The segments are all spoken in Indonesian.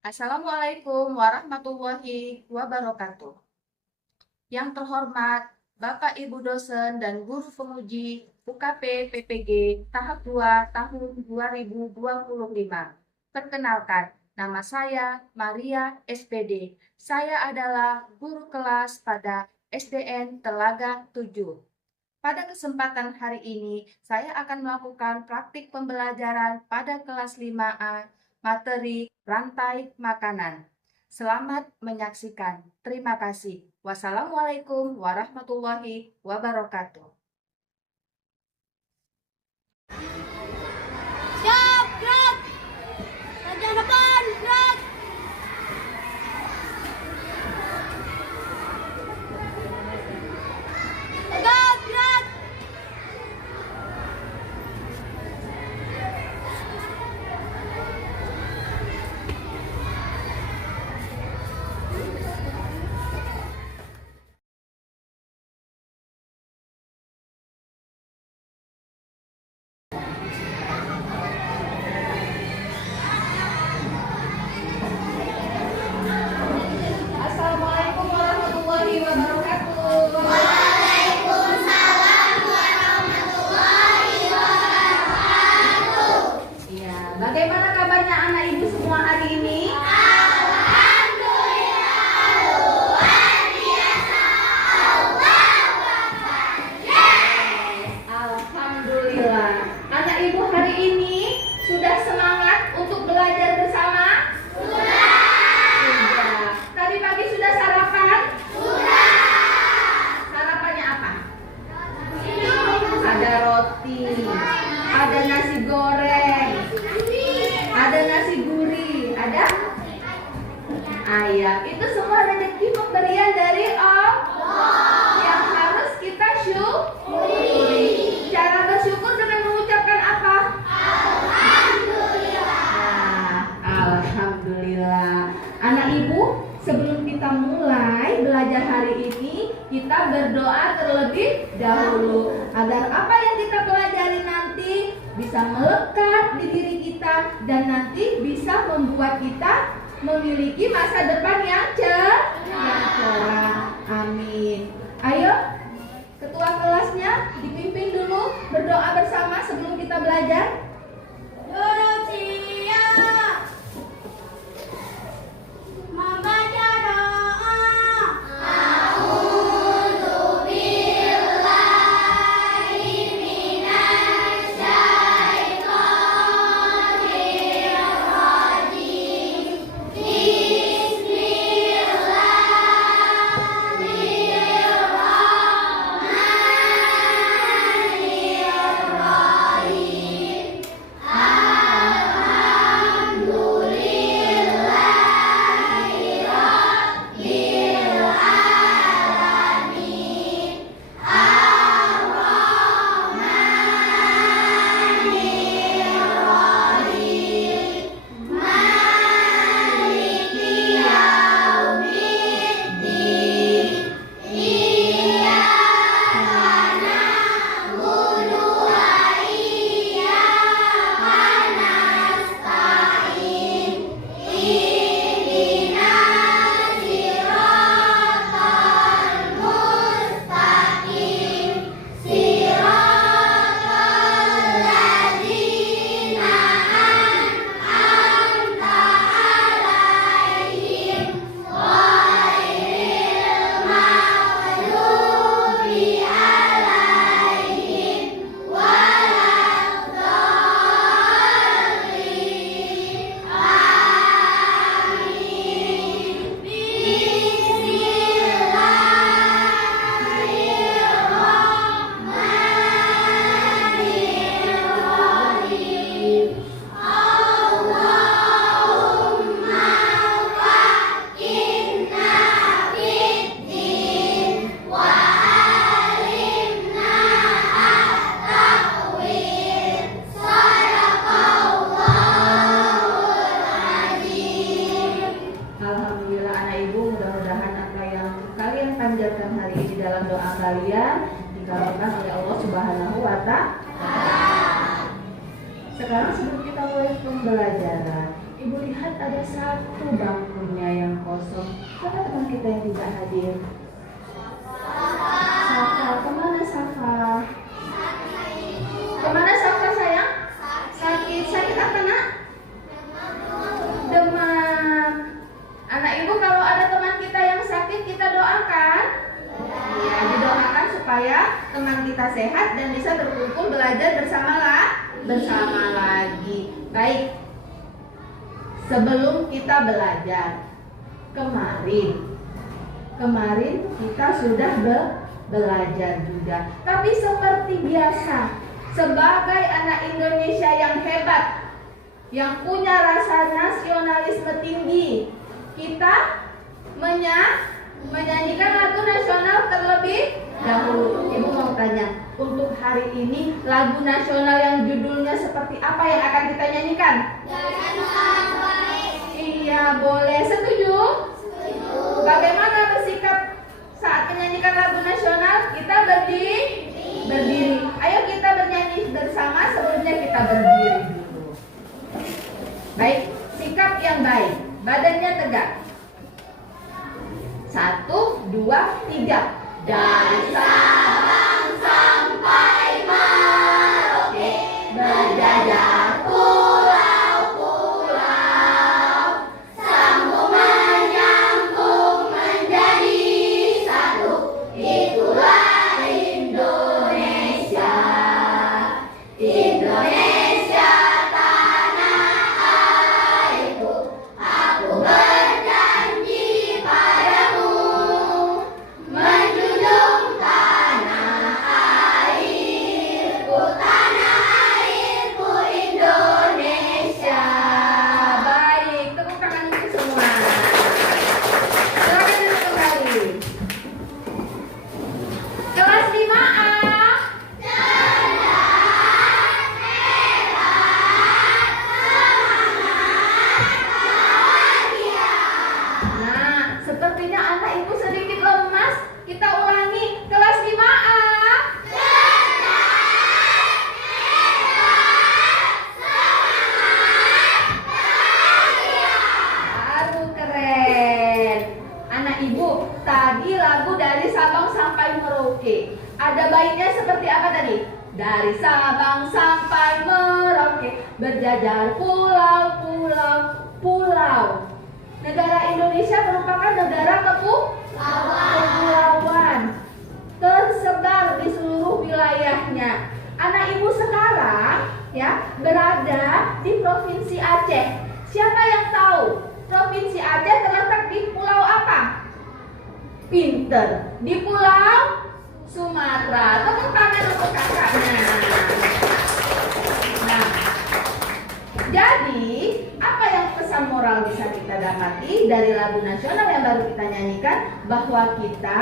Assalamualaikum warahmatullahi wabarakatuh. Yang terhormat Bapak Ibu dosen dan guru penguji UKP PPG tahap 2 tahun 2025. Perkenalkan, nama saya Maria SPD. Saya adalah guru kelas pada SDN Telaga 7. Pada kesempatan hari ini, saya akan melakukan praktik pembelajaran pada kelas 5A, materi rantai makanan. Selamat menyaksikan. Terima kasih. Wassalamualaikum warahmatullahi wabarakatuh. Siap, gerak. Bagian depan, gerak. Tegak, gerak. Assalamualaikum warahmatullahi wabarakatuh. Iya, bagaimana kabarnya anak ibu semua hari ini? Alhamdulillah. Anak ibu hari ini sudah semangat untuk belajar bersama? Sudah. Tadi pagi sudah sarapan? Sarapannya apa? Ada roti, ada nasi goreng, ada nasi gurih, ada ayam. Itu semua rezeki pemberian dari Allah yang harus kita syukuri. Cara bersyukur dengan mengucapkan apa? Alhamdulillah. Anak ibu, sebelum kita mulai belajar hari ini, kita berdoa terlebih dahulu agar apa yang kita pelajari nanti bisa melekat di diri kita dan nanti bisa membuat kita memiliki masa depan yang cerah. Amin. Ayo, ketua kelasnya dipimpin dulu berdoa bersama sebelum kita belajar. Guru siap. Membaca doa. Alhamdulillah anak ibu, mudah-mudahan apa yang kalian panjatkan hari ini dalam doa kalian dikabulkan oleh Allah Subhanahu wa Ta'ala. Sekarang sebelum kita mulai pembelajaran, Ibu lihat ada satu bangkunya yang kosong. Siapa teman kita yang tidak hadir? Safa, kemana Safa? Kemana Safa sayang? Sakit, sakit apa nak? Demam. Anak ibu kalau ada teman kita yang sakit kita doakan. Ya, didoakan supaya teman kita sehat dan bisa berkumpul belajar bersama lagi. Baik. Sebelum kita belajar, kemarin kita sudah belajar juga. Tapi seperti biasa, sebagai anak Indonesia yang hebat, yang punya rasa nasionalisme tinggi, kita menyanyikan lagu nasional terlebih dahulu. Ibu mau tanya, untuk hari ini lagu nasional yang judulnya seperti apa yang akan kita nyanyikan? Iya, boleh. Setuju? Bagaimana bersikap saat menyanyikan lagu nasional? Kita berdiri. Ayo kita bernyanyi bersama. Sebelumnya kita berdiri dulu. Baik, sikap yang baik. Badannya tegak. 1, 2, 3. Dari Sabang sampai Merauke, berjajar pulau-pulau, sambung menyambung menjadi satu. Itulah Indonesia. Indonesia tanah airku, aku berjanji padamu, menjunjung tanah airku Indonesia. Baik, tepuk tangan untuk semua. Silakan duduk kembali. Kelas 5A. Nah, sepertinya anak ibu sedikit lemas. Kita ulangi, kelas 5A. Baru keren. Anak ibu, tadi lagu dari Sabang sampai Merauke. Ada baiknya seperti apa tadi? Dari Sabang sampai Merauke, berjajar pulau-pulau. Negara Indonesia merupakan negara kepulauan, tersebar di seluruh wilayahnya. Anak ibu sekarang ya berada di Provinsi Aceh. Siapa yang tahu Provinsi Aceh terletak di pulau apa? Pinter, di Pulau Sumatera. Tepuk tangan untuk kakaknya. Nah, jadi apa yang pesan moral bisa kita dapati dari lagu nasional yang baru kita nyanyikan? Bahwa kita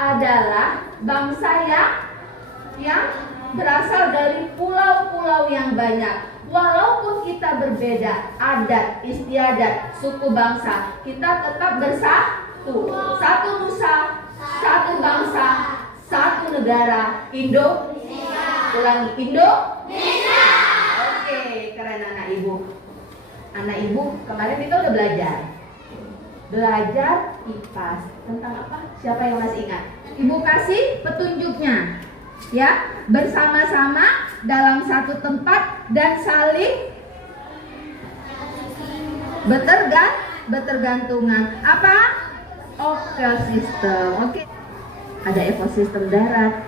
adalah bangsa yang berasal dari pulau-pulau yang banyak. Walaupun kita berbeda adat, istiadat, suku bangsa, kita tetap bersatu. Satu nusa, satu bangsa, satu negara, Indonesia. Ulangi, Indonesia. Oke, keren anak ibu. Anak ibu, kemarin kita udah belajar IPAS. Tentang apa? Siapa yang masih ingat? Ibu kasih petunjuknya. Ya, bersama-sama dalam satu tempat dan saling bertergantungan. Apa? Ekosistem. Oke. Ada ekosistem darat,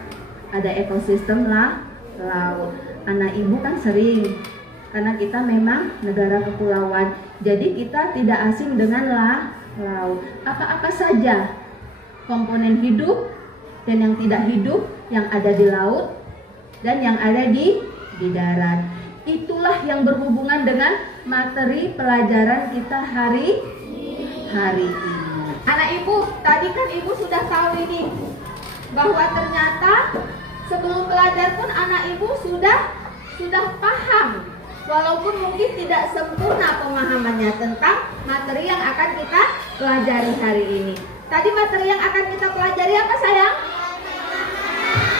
ada ekosistem laut. Anak ibu kan sering, karena kita memang negara kepulauan, jadi kita tidak asing dengan laut. Apa-apa saja komponen hidup dan yang tidak hidup yang ada di laut dan yang ada di darat. Itulah yang berhubungan dengan materi pelajaran kita hari ini. Anak ibu, tadi kan ibu sudah tahu ini, bahwa ternyata sebelum belajar pun anak ibu sudah paham, walaupun mungkin tidak sempurna pemahamannya tentang materi yang akan kita pelajari hari ini. Tadi materi yang akan kita pelajari apa sayang?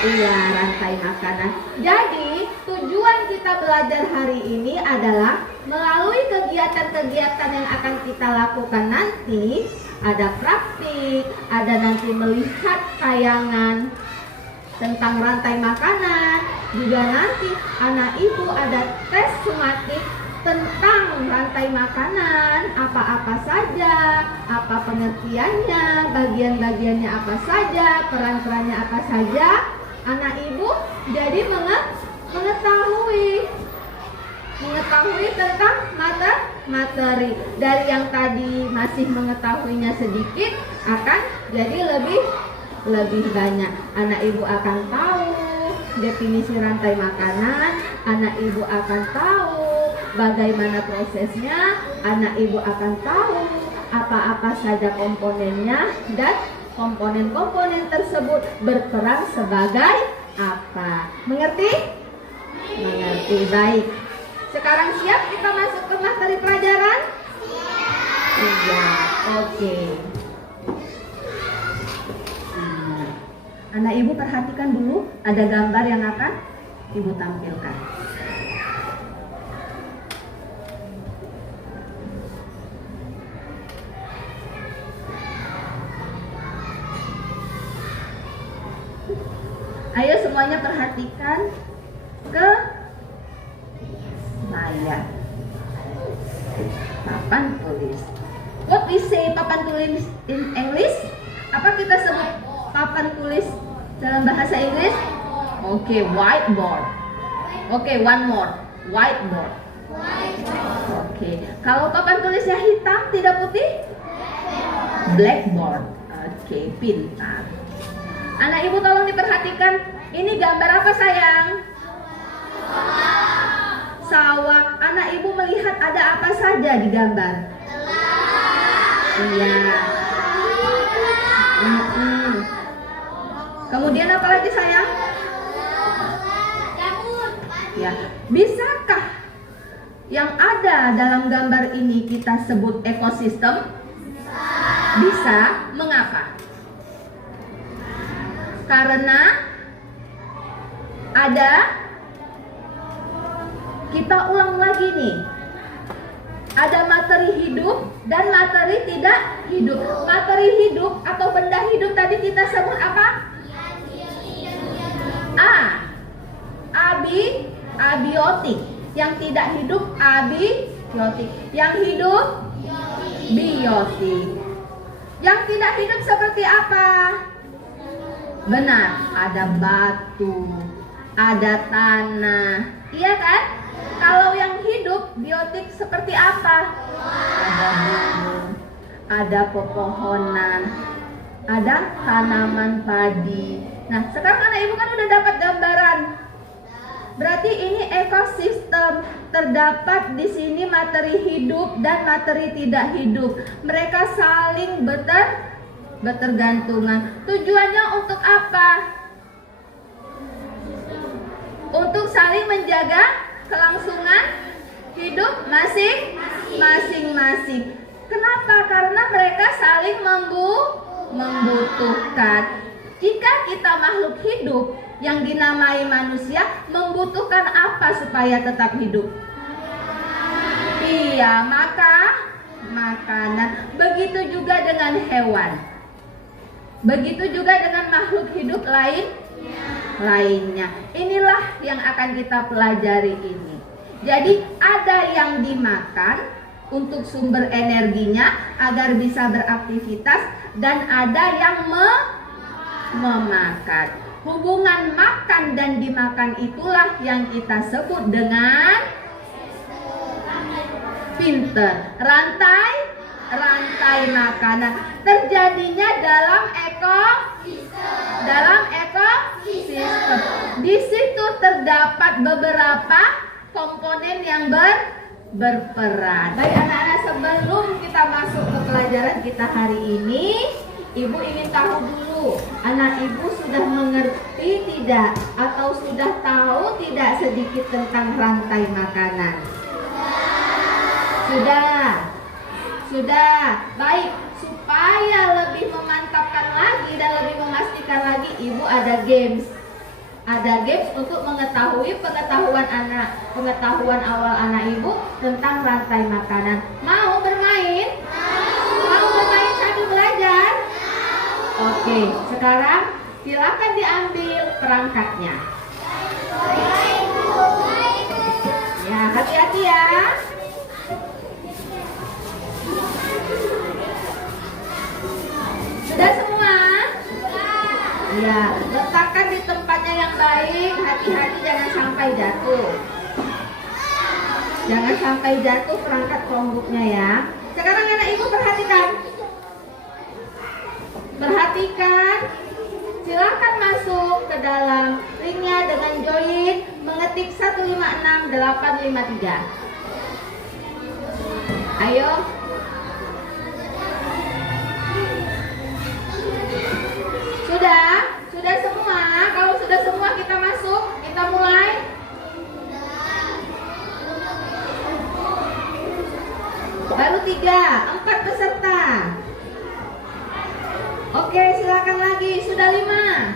Iya, rantai makanan. Jadi tujuan kita belajar hari ini adalah melalui kegiatan-kegiatan yang akan kita lakukan nanti, ada praktik, ada nanti melihat tayangan tentang rantai makanan, juga nanti anak ibu ada tes somatik tentang rantai makanan, apa-apa saja, apa pengertiannya, bagian-bagiannya apa saja, peran-perannya apa saja. Anak ibu jadi mengetahui tentang materi. Dari yang tadi masih mengetahuinya sedikit akan jadi lebih banyak. Anak ibu akan tahu definisi rantai makanan, anak ibu akan tahu bagaimana prosesnya, anak ibu akan tahu apa-apa saja komponennya dan komponen-komponen tersebut berperan sebagai apa. Mengerti? Mengerti, baik. Sekarang siap kita masuk ke materi pelajaran? Iya, oke. Anak ibu perhatikan dulu, ada gambar yang akan ibu tampilkan. Ayo semuanya perhatikan ke layar. Papan tulis. What we say papan tulis in English? Apa kita sebut papan tulis dalam bahasa Inggris? Oke, whiteboard. Oke, one more. Whiteboard. Oke, kalau papan tulisnya hitam tidak putih? Blackboard. Oke, pintar. Anak ibu tolong diperhatikan. Ini gambar apa sayang? Sawah. Anak ibu melihat ada apa saja di gambar? Iya. Kemudian apa lagi sayang? Ya, bisakah yang ada dalam gambar ini kita sebut ekosistem? Bisa. Mengapa? Karena ada, kita ulang lagi nih, ada materi hidup dan materi tidak hidup. Materi hidup atau benda hidup tadi kita sebut apa? Abiotik. Yang tidak hidup abiotik. Yang hidup biotik. Yang tidak hidup seperti apa? Benar, ada batu, ada tanah, iya kan? Kalau yang hidup biotik seperti apa? Ada gunung, ada pepohonan, ada tanaman padi. Nah, sekarang anak ibu kan udah dapat gambaran. Berarti ini ekosistem. Terdapat di sini materi hidup dan materi tidak hidup. Mereka saling bertergantungan. Tujuannya untuk apa? Untuk saling menjaga kelangsungan hidup masing-masing. Kenapa? Karena mereka saling membutuhkan. Jika kita makhluk hidup yang dinamai manusia, membutuhkan apa supaya tetap hidup? Iya, makanan. Begitu juga dengan hewan. Begitu juga dengan makhluk hidup lainnya. Inilah yang akan kita pelajari ini. Jadi ada yang dimakan untuk sumber energinya agar bisa beraktivitas, dan ada yang memakan. Hubungan makan dan dimakan itulah yang kita sebut dengan pinter. Rantai makanan terjadinya dalam ekosistem. Di situ terdapat beberapa komponen yang berperan. Baik anak-anak, sebelum kita masuk ke pelajaran kita hari ini, ibu ingin tahu dulu, anak ibu sudah mengerti tidak atau sudah tahu tidak sedikit tentang rantai makanan? Sudah. Baik, supaya lebih memantapkan lagi dan lebih memastikan lagi, ibu ada games. Ada games untuk mengetahui pengetahuan awal anak ibu tentang rantai makanan. Mau bermain? Mau bermain sambil belajar? Oke, sekarang silakan diambil perangkatnya. Ya, hati-hati ya. Sudah semua? Ya, letakkan di tempatnya yang baik. Hati-hati jangan sampai jatuh. Jangan sampai jatuh perangkat Chromebooknya ya. Sekarang anak ibu perhatikan. Perhatikan. Silakan masuk ke dalam linknya dengan join mengetik 156853. Ayo. Sudah semua. Kalau sudah semua kita masuk, kita mulai. Baru 3, 4 peserta. Oke, silakan lagi. Sudah 5,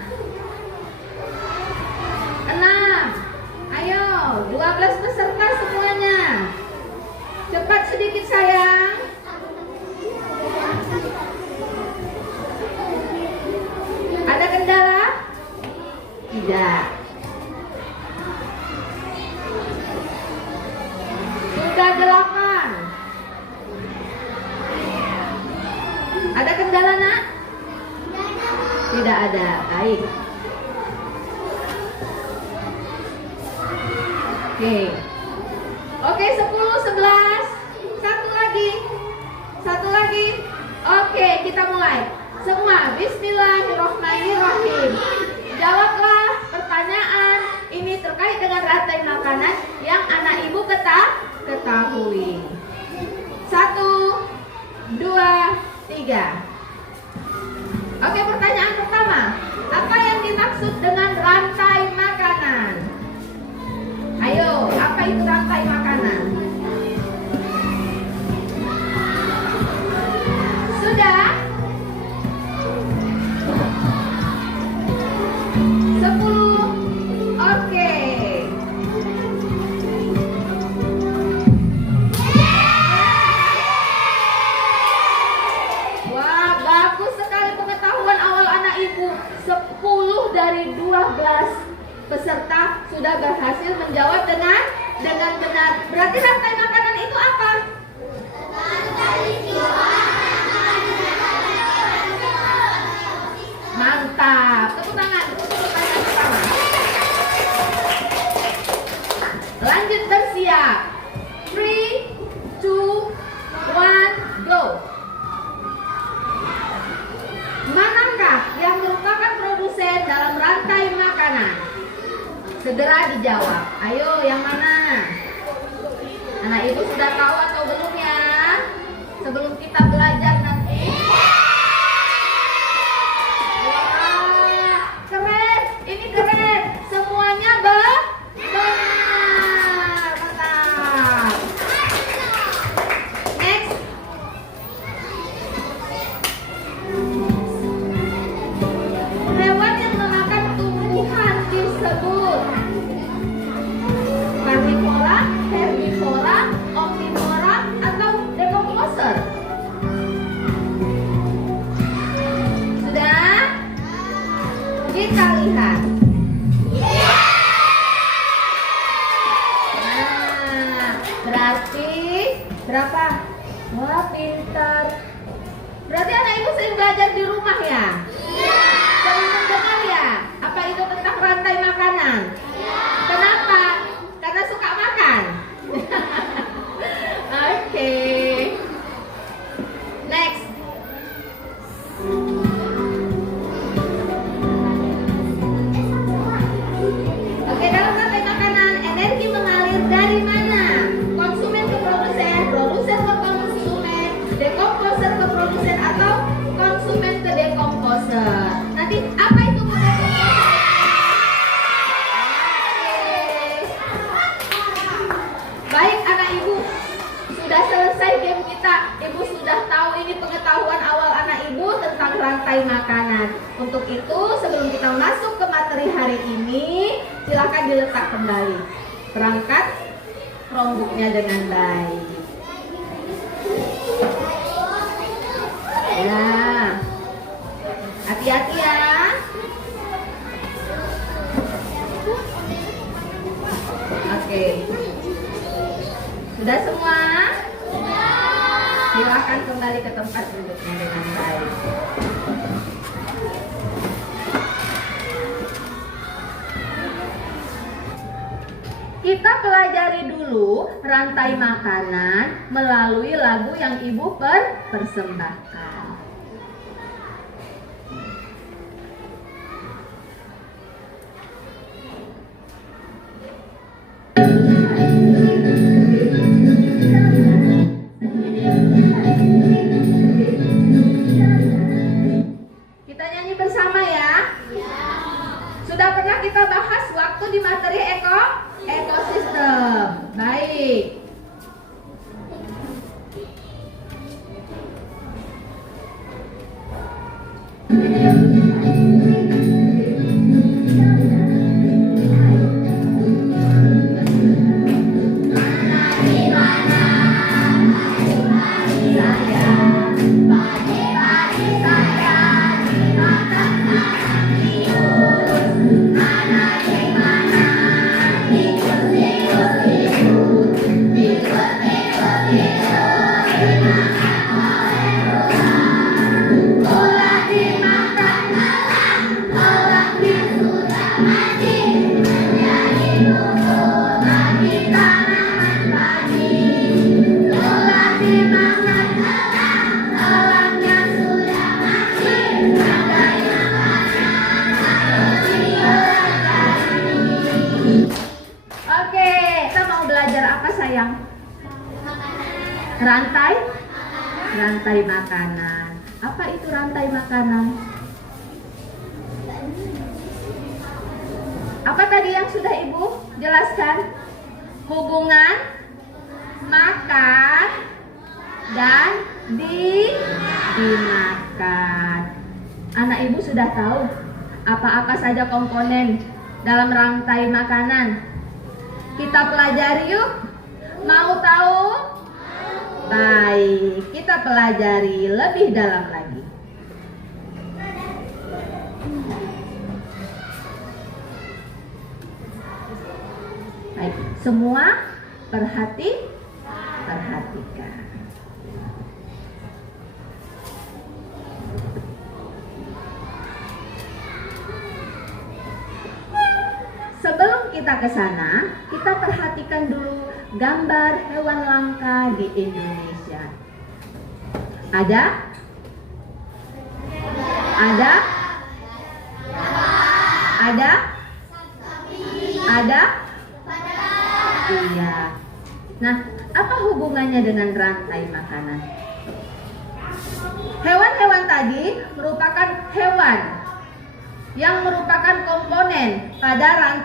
6. Ayo, 12 peserta semuanya. Cepat sedikit sayang. Ada kendala? Tidak. Sudah 8. Ada kendala nak? Tidak ada. Baik. Oke, 10, 11. Satu lagi. Oke, kita mulai. Semua, bismillahirrahmanirrahim. Jawablah pertanyaan ini terkait dengan rantai makanan yang anak ibu ketahui. 1, 2, 3. Oke, pertanyaan pertama. Apa yang dimaksud dengan rantai makanan? Ayo, apa itu rantai makanan? Sudah? 10. Oke. Wah, bagus sekali pengetahuan awal anak ibu. 10 dari 12 peserta sudah berhasil menjawab dengan benar. Berarti rantai makanan itu apa? Mantap. Tepuk tangan untuk pertanyaan pertama. Lanjut bersiap. 3, 2, 1, go. Manakah yang merupakan produsen dalam rantai makanan? Segera dijawab. Ayo, yang mana? Anak ibu sudah tahu atau belum ya? Sebelum kita belajar nanti. Wah, keren. Ini keren. Semuanya benar. Mantap. Next. Hewan yang memakan tumbuhan disebut karnivora, herbivora, omnivora, atau decomposer. Sudah? Kita lihat. Nah, berarti berapa? Wah, pintar. Berarti anak ibu sering belajar di rumah ya? Sering mendengar ya? Apa itu tentang rantai makanan? Kenapa? Karena suka makan. Oke. Next. Oke, dalam rantai makanan, energi mengalir dari mana? Konsumen ke produsen, produsen ke konsumen, dekomposer ke produsen, atau konsumen ke dekomposer. Nanti apa itu dekomposer? Baik anak ibu, sudah selesai game kita. Ibu sudah tahu ini pengetahuan awal anak ibu tentang rantai makanan. Untuk itu sebelum kita masuk ke materi hari ini, silakan diletak kembali perangkat Chromebook-nya dengan baik. Nah, hati-hati ya. Oke. Sudah semua? Silakan kembali ke tempat duduknya dengan baik. Kita pelajari dulu rantai makanan melalui lagu yang Ibu persembahkan. Kita nyanyi bersama ya. Sudah pernah kita bahas waktu di materi ekosistem. Baik. Rantai makanan. Apa itu rantai makanan? Apa tadi yang sudah Ibu jelaskan? Hubungan makan dan dimakan. Anak Ibu sudah tahu apa-apa saja komponen dalam rantai makanan? Kita pelajari yuk. Mau tahu? Baik, kita pelajari lebih dalam lagi. Baik, semua perhatikan. Sebelum kita ke sana, kita perhatikan dulu gambar hewan langka di Indonesia. Ada? Iya. Nah, apa hubungannya dengan rantai makanan? Hewan-hewan tadi merupakan hewan yang merupakan komponen pada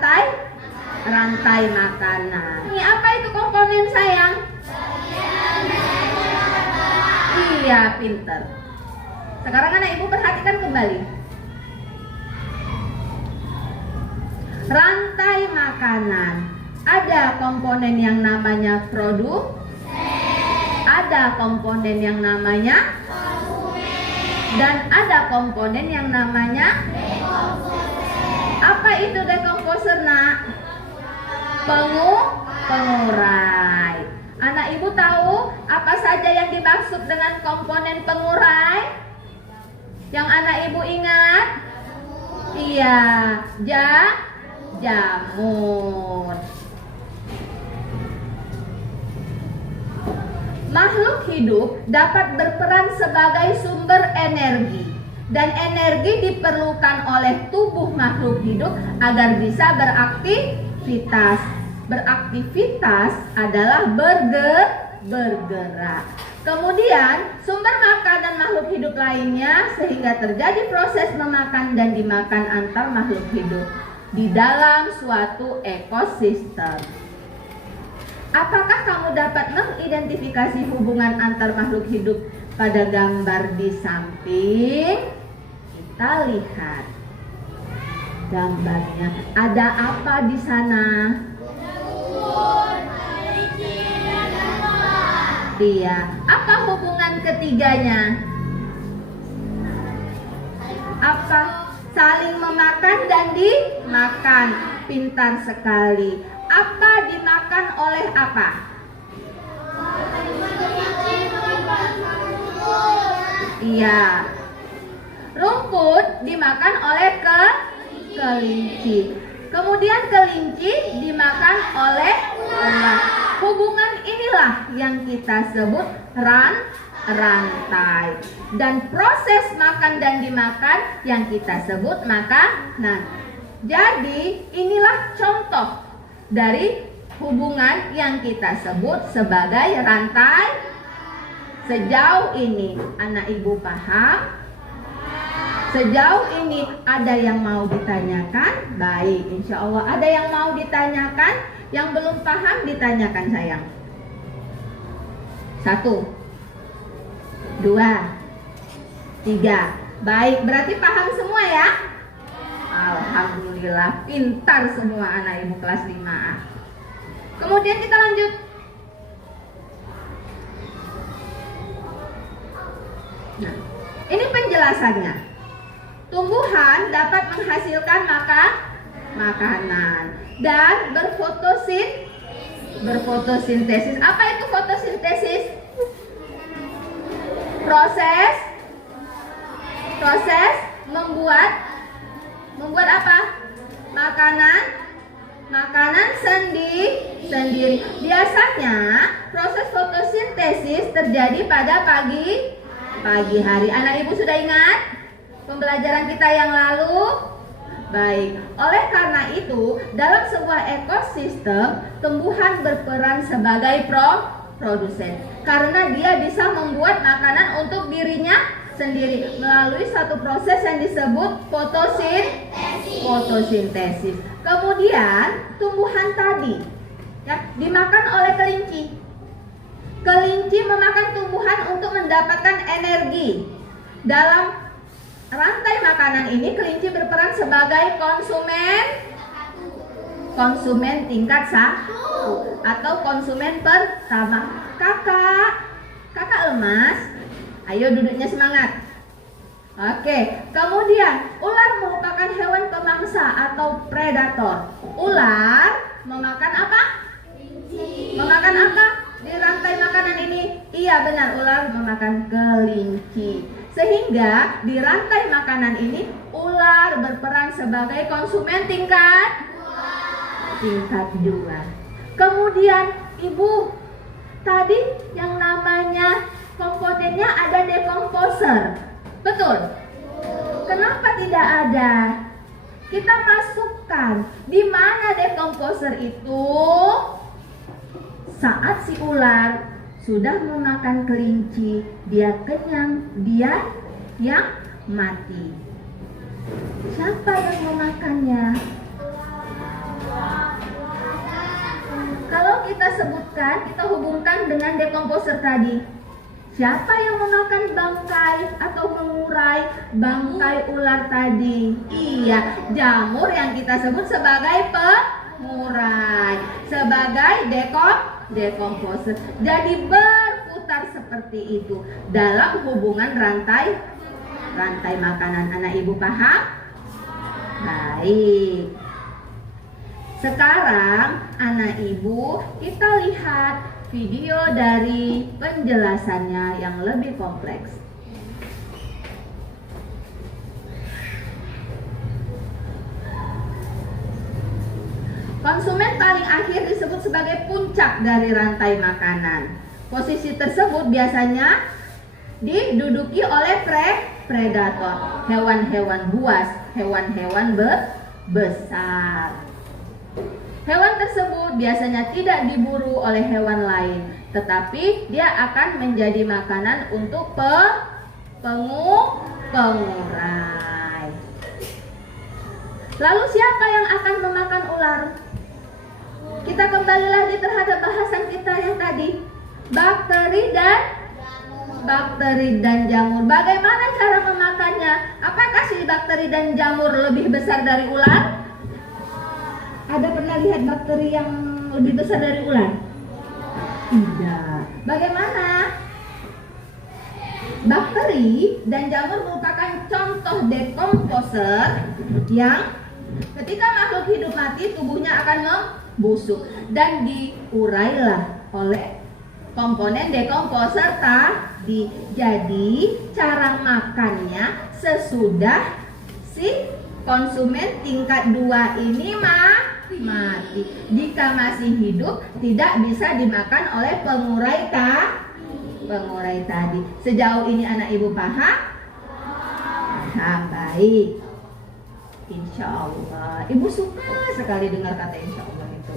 rantai makanan. Ini apa itu komponen sayang? Iya, pinter. Sekarang anak Ibu perhatikan kembali. Rantai makanan. Ada komponen yang namanya produk. Ada komponen yang namanya dan ada komponen yang namanya apa itu dekomposer nak? Pengurai. Anak Ibu tahu apa saja yang dimaksud dengan komponen pengurai? Yang anak Ibu ingat? Iya, jamur. Makhluk hidup dapat berperan sebagai sumber energi dan energi diperlukan oleh tubuh makhluk hidup agar bisa beraktivitas. Beraktivitas adalah bergerak. Kemudian sumber makanan makhluk hidup lainnya sehingga terjadi proses memakan dan dimakan antar makhluk hidup di dalam suatu ekosistem. Apakah kamu dapat mengidentifikasi hubungan antar makhluk hidup pada gambar di samping? Kita lihat. gambarnya. Ada apa di sana? Iya. Apa hubungan ketiganya? Apa? Saling memakan dan dimakan. Pintar sekali. Apa dimakan oleh apa? Iya. Rumput dimakan oleh kelinci. Kemudian kelinci dimakan oleh ular. Hubungan inilah yang kita sebut rantai. Dan proses makan dan dimakan yang kita sebut makanan. Jadi inilah contoh dari hubungan yang kita sebut sebagai rantai. Sejauh ini anak ibu paham? Sejauh ini ada yang mau ditanyakan? Baik, insya Allah ada yang mau ditanyakan. Yang belum paham ditanyakan sayang. 1, 2, 3. Baik, berarti paham semua ya? Alhamdulillah, pintar semua anak ibu kelas 5A. Kemudian kita lanjut. Nah, ini penjelasannya. Tumbuhan dapat menghasilkan makanan dan berfotosintesis. Apa itu fotosintesis? Proses membuat apa? Makanan sendiri. Biasanya proses fotosintesis terjadi pada pagi hari. Anak ibu sudah ingat pembelajaran kita yang lalu? Baik, oleh karena itu dalam sebuah ekosistem tumbuhan berperan sebagai produsen karena dia bisa membuat makanan untuk dirinya sendiri melalui satu proses yang disebut fotosintesis. Kemudian tumbuhan tadi ya dimakan oleh kelinci. Kelinci memakan tumbuhan untuk mendapatkan energi. Dalam rantai makanan ini kelinci berperan sebagai konsumen tingkat 1 atau konsumen pertama. Kakak lemas. Ayo duduknya semangat. Oke, kemudian ular merupakan hewan pemangsa atau predator. Ular memakan apa? Memakan apa di rantai makanan ini? Iya benar, ular memakan kelinci. Sehingga di rantai makanan ini ular berperan sebagai konsumen tingkat 2. Kemudian ibu, tadi yang namanya komponennya ada decomposer. Betul? Kenapa tidak ada? Kita masukkan. Di mana decomposer itu? Saat si ular sudah memakan kelinci, dia kenyang, dia yang mati. Siapa yang memakannya? Kalau kita sebutkan, kita hubungkan dengan decomposer tadi. Siapa yang memakan bangkai atau mengurai bangkai ular tadi? Iya, jamur yang kita sebut sebagai pengurai, sebagai decomposer. Jadi berputar seperti itu dalam hubungan rantai makanan. Anak ibu paham? Baik. Sekarang anak ibu kita lihat video dari penjelasannya yang lebih kompleks. Konsumen paling akhir disebut sebagai puncak dari rantai makanan. Posisi tersebut biasanya diduduki oleh predator, hewan-hewan buas, hewan-hewan besar. Hewan tersebut biasanya tidak diburu oleh hewan lain, tetapi dia akan menjadi makanan untuk pengurai. Lalu siapa yang akan memakan ular? Kita kembali lagi terhadap bahasan kita yang tadi. Bakteri dan bakteri dan jamur. Bagaimana cara memakannya? Apakah si bakteri dan jamur lebih besar dari ular? Ada pernah lihat bakteri yang lebih besar dari ular? Tidak. Bagaimana? Bakteri dan jamur merupakan contoh dekomposer yang ketika makhluk hidup mati tubuhnya akan membusuk dan diurailah oleh komponen dekomposer tadi. Jadi cara makannya sesudah si konsumen tingkat 2 ini mati. Jika masih hidup tidak bisa dimakan oleh pengurai tadi. Sejauh ini anak ibu paham? Baik. Insya Allah. Ibu suka sekali dengar kata insya Allah itu.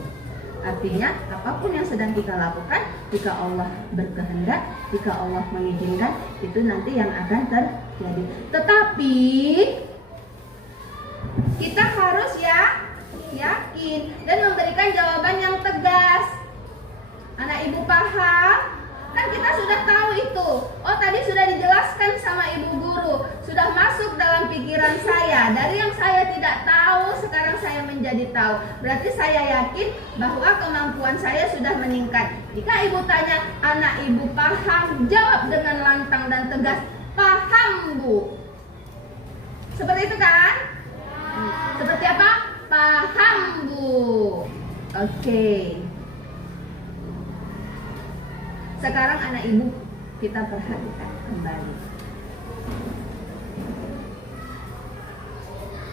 Artinya apapun yang sedang kita lakukan, jika Allah berkehendak, jika Allah mengizinkan, itu nanti yang akan terjadi. Tetapi kita harus yakin dan memberikan jawaban yang tegas. Anak ibu paham? Kan kita sudah tahu itu. Oh, tadi sudah dijelaskan sama ibu guru, sudah masuk dalam pikiran saya. Dari yang saya tidak tahu, sekarang saya menjadi tahu. Berarti saya yakin bahwa kemampuan saya sudah meningkat. Jika ibu tanya, anak ibu paham? Jawab dengan lantang dan tegas, paham Bu. Seperti itu kan? Seperti apa? Paham Bu. Oke. Sekarang anak ibu kita perhatikan kembali.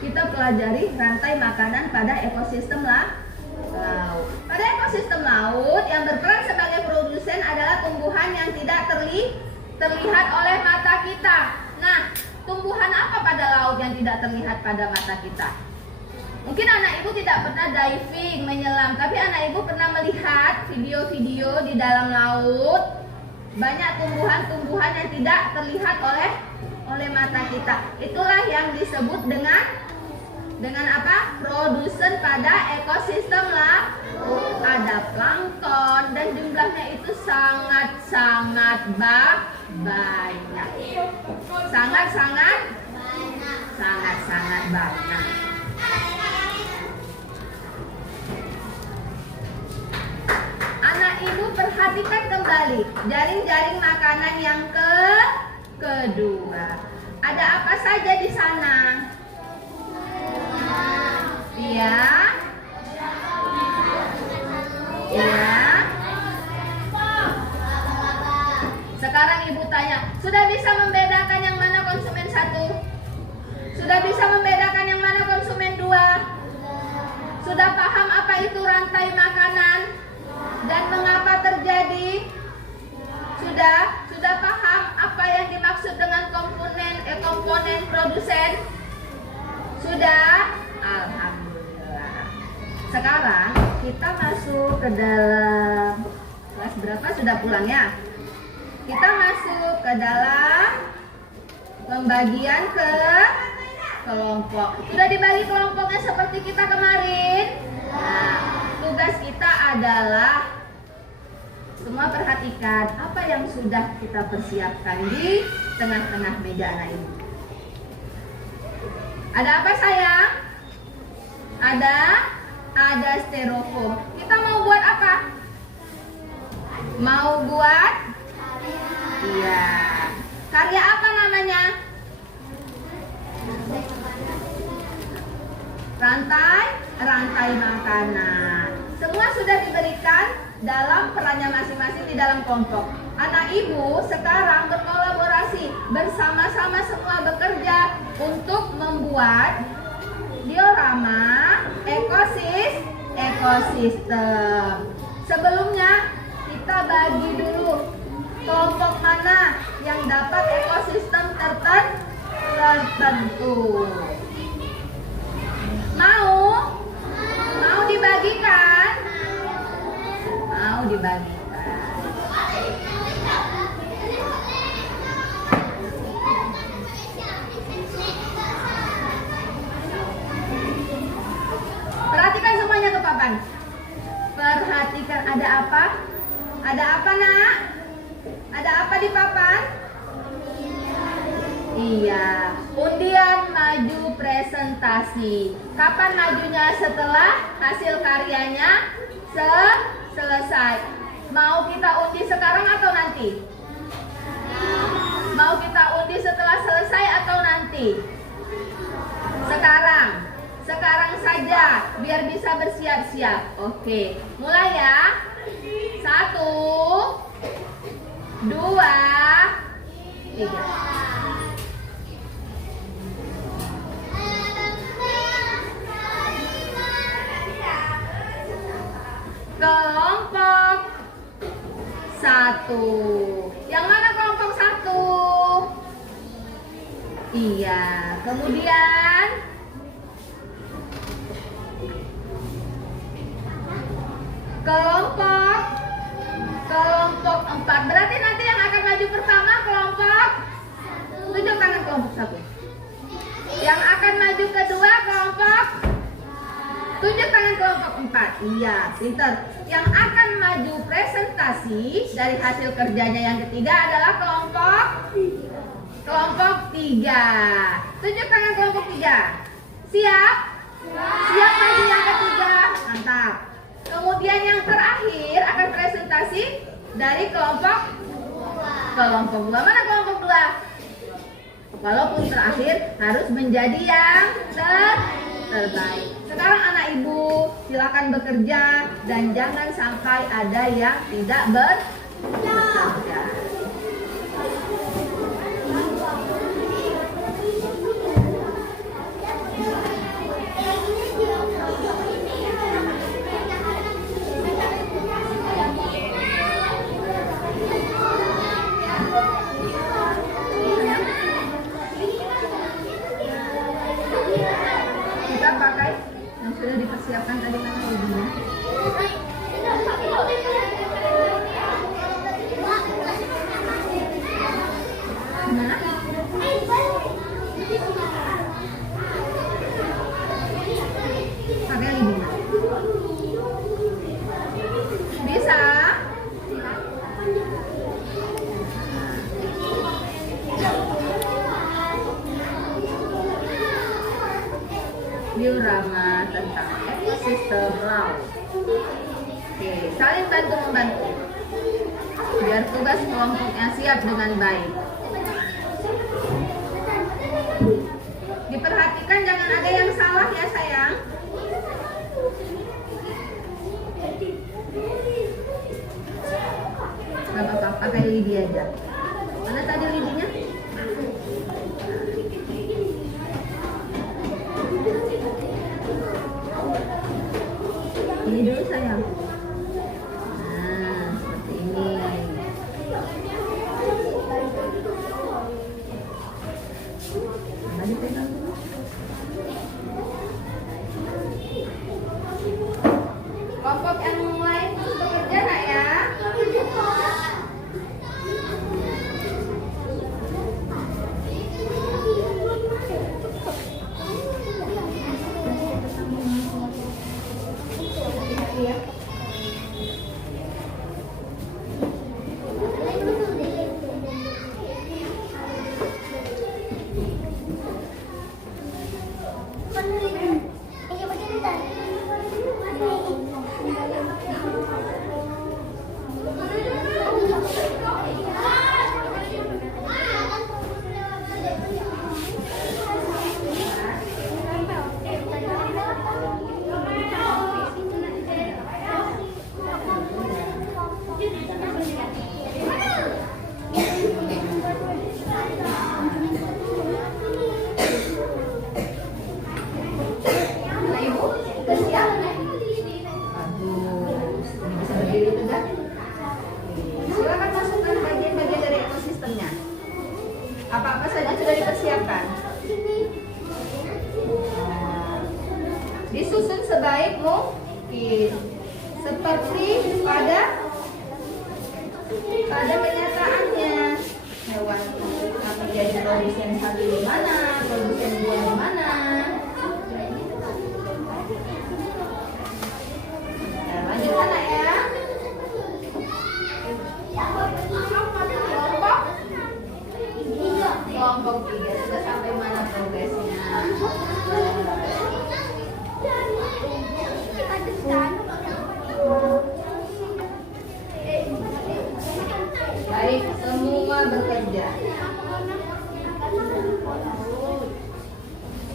Kita pelajari rantai makanan pada ekosistem laut. Pada ekosistem laut yang berperan sebagai produsen adalah tumbuhan yang tidak terlihat oleh mata kita. Nah, tumbuhan apa pada laut yang tidak terlihat pada mata kita? Mungkin anak ibu tidak pernah diving, menyelam, tapi anak ibu pernah melihat video-video di dalam laut. Banyak tumbuhan-tumbuhan yang tidak terlihat oleh mata kita. Itulah yang disebut dengan apa? Produsen pada ekosistem laut. Ada plankton dan jumlahnya itu sangat-sangat banyak. Sangat-sangat banyak. Anak ibu perhatikan kembali jaring-jaring makanan yang kedua. Ada apa saja di sana? Iya. Sekarang ibu tanya, sudah bisa membedakan yang mana konsumen 1? Sudah bisa membedakan yang mana konsumen 2? Sudah paham apa itu rantai makanan dan mengapa terjadi? Sudah paham apa yang dimaksud dengan komponen produsen? Sudah? Alhamdulillah. Sekarang kita masuk ke dalam kelas berapa? Sudah pulang ya? Kita masuk ke dalam pembagian ke kelompok. Sudah dibagi kelompoknya seperti kita kemarin? Nah, tugas kita adalah semua perhatikan apa yang sudah kita persiapkan di tengah-tengah meja anak ibu. Ada apa sayang? Ada styrofoam. Kita mau buat apa? Mau buat? Iya. Karya apa namanya? Rantai makanan. Semua sudah diberikan dalam perannya masing-masing di dalam kelompok. Anak ibu sekarang berkolaborasi bersama-sama, semua bekerja untuk membuat diorama ekosistem. Sebelumnya kita bagi dulu kelompok mana yang dapat ekosistem tertentu. Mau dibagikan? Mau dibagikan. Perhatikan semuanya ke papan. Perhatikan ada apa? Ada apa nak? Ada apa di papan? Iya, undian maju presentasi. Kapan majunya? Setelah hasil karyanya selesai. Mau kita undi sekarang atau nanti? Mau kita undi setelah selesai atau nanti? Sekarang. Sekarang saja biar bisa bersiap-siap. Oke, mulai ya. 1, 2, 3. Kelompok 1. Yang mana kelompok 1? Iya, kemudian kelompok 4. Berarti nanti yang akan maju pertama kelompok, tunjuk tangan kelompok 1. Yang akan maju kedua kelompok, tunjuk tangan kelompok 4. Iya, pintar. Yang akan maju presentasi dari hasil kerjanya yang ketiga adalah kelompok 3. Tunjuk tangan kelompok 3. Siap? Siap maju yang ketiga? Mantap. Kemudian yang terakhir akan presentasi dari kelompok 2. Mana kelompok 2? Walaupun terakhir harus menjadi yang terbaik. Sekarang anak ibu silakan bekerja dan jangan sampai ada yang tidak bekerja. Kita pakai yang sudah dipersiapkan tadi sama ibunya. Nah, pakai ibunya. Bisa? Diorama tentang ekosistem laut. Oke, saling bantu membantu biar tugas kelompoknya siap dengan baik. Diperhatikan jangan ada yang salah ya sayang. Gak apa-apa, pakai lidi aja. Mana tadi lidinya? Ini dulu sayang. Nah, seperti ini. Nah, dipegang dulu. Kelompok yang lain bekerja nggak ya? Apa-apa saja sudah dipersiapkan. Disusun sebaik mungkin seperti pada kenyataannya. Hewan akan jadi produsen satu di mana, produsen dua di mana. Lanjut anak ya. Kelompok kelompok 3 sudah sampai mana progresnya? Baik, semua bekerja.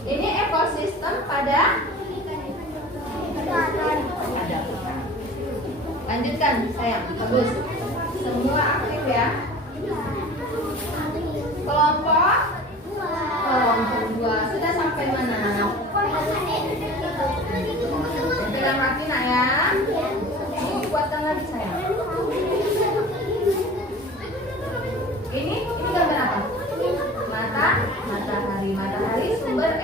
Ini ekosistem pada ada hutan. Lanjutkan, sayang. Bagus. Semua aktif ya. Kelompok 2 sudah sampai mana? Pegang kaki nak ya. Kuatkan lagi sayang. Ini gambar apa? Matahari sumber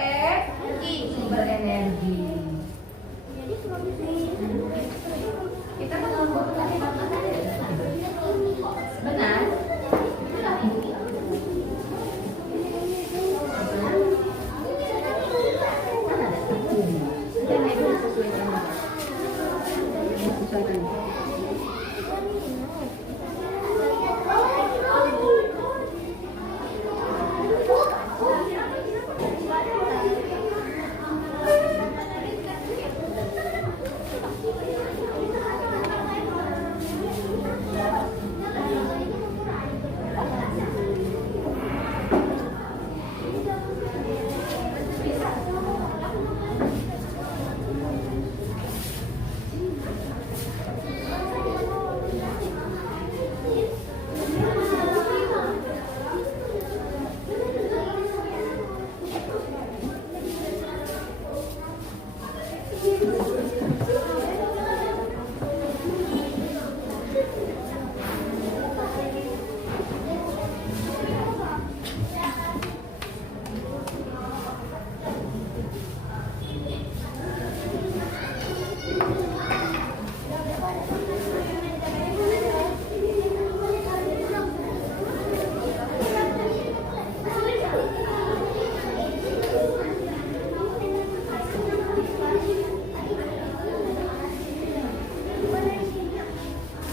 energi. Kita mengumpulkan matahari. Benar?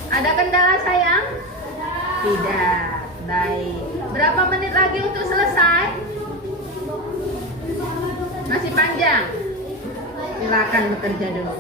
Ada kendala sayang? Tidak. Baik. Berapa menit lagi untuk selesai? Masih panjang. Silakan bekerja dulu.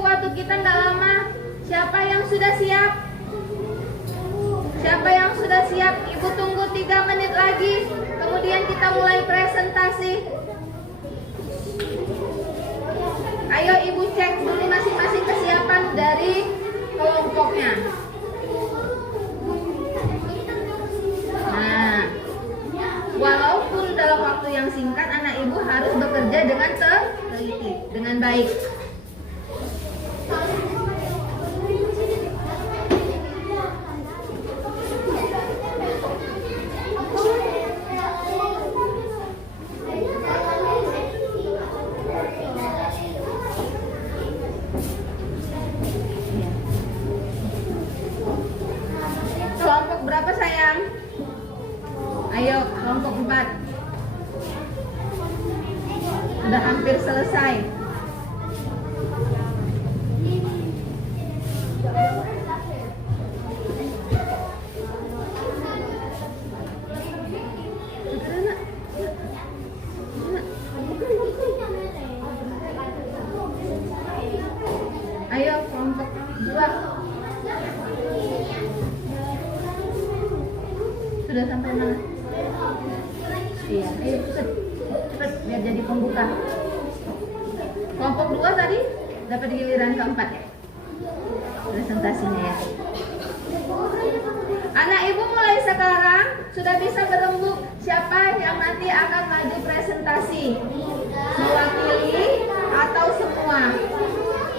Waktu kita nggak lama. Siapa yang sudah siap? Siapa yang sudah siap? Ibu tunggu 3 menit lagi. Kemudian kita mulai presentasi. Ayo ibu cek dulu masing-masing kesiapan dari kelompoknya. Nah, walaupun dalam waktu yang singkat, anak ibu harus bekerja dengan teliti, dengan baik. Kelompok 4. Sudah hampir selesai. Ayo kelompok 2. Sudah sampai mana? Iya, ayo cepat biar jadi pembuka. Kelompok 2 tadi dapat giliran keempat ya. Presentasinya ya. Anak ibu mulai sekarang sudah bisa berembuk siapa yang nanti akan maju presentasi. Mewakili atau semua.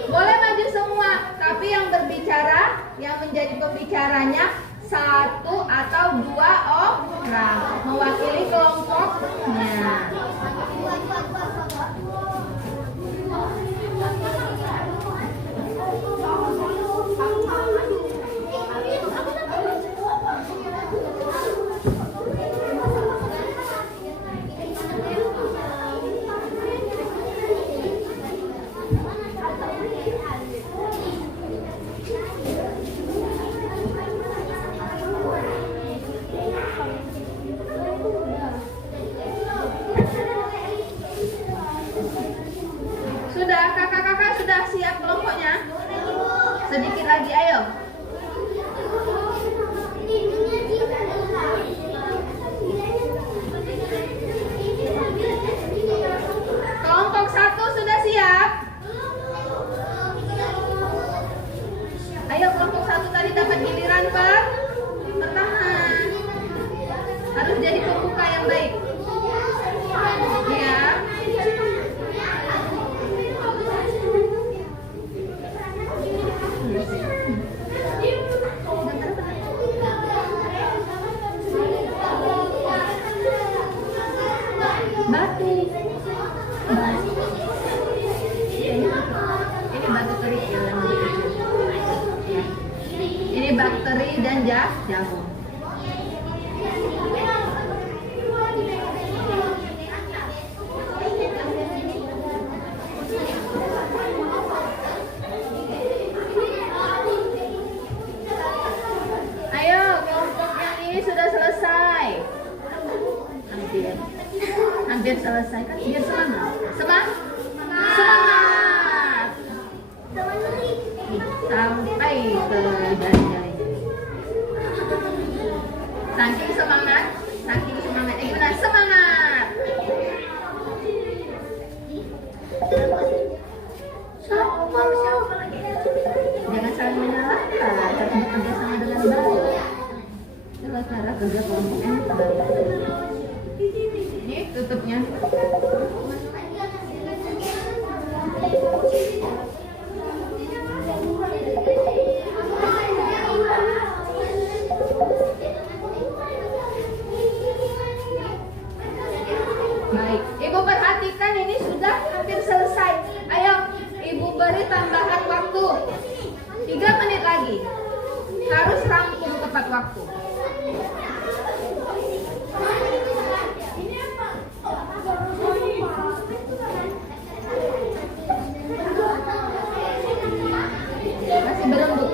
Boleh maju semua, tapi yang berbicara, yang menjadi pembicaranya 1 atau 2 orang mewakili kelompoknya. Sudah, kakak-kakak sudah siap kelompoknya? Sedikit lagi, ayo. Kelompok 1 sudah siap? Ayo, kelompok 1 tadi dapat giliran pertama. Harus jadi pembuka yang baik. Ya. Batu. Ini batu kerikil yang lebih kecil. Ya. Ini bakteri dan jagung. Ayo, kelompok yang ini sudah selesai. Hampir selesai kan? Biar semangat. Semangat. Sampai ke jari-jari. Saking semangat. Gimana? Semangat. Jangan saling menyalahkan, tapi bekerja sama dengan baik. Itulah cara kerja kelompok yang baik. Ini tutupnya. Baik, ibu perhatikan ini sudah hampir selesai. Ayo, ibu beri tambahan waktu 3 menit lagi. Harus rampung tepat waktu. Masih berembuk.